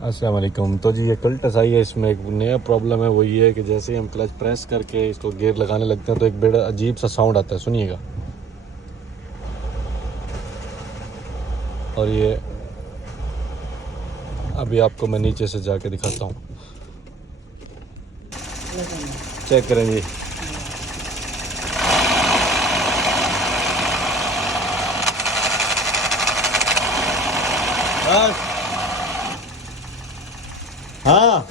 अस्सलाम वालेकुम। तो जी ये कल्टस आई है, इसमें एक नया प्रॉब्लम है, वो ये है कि जैसे ही हम क्लच प्रेस करके इसको गियर लगाने लगते हैं तो एक बड़ा अजीब सा साउंड आता है, सुनिएगा। और ये अभी आपको मैं नीचे से जाके दिखाता हूँ, चेक करें जी। हाँ हाँ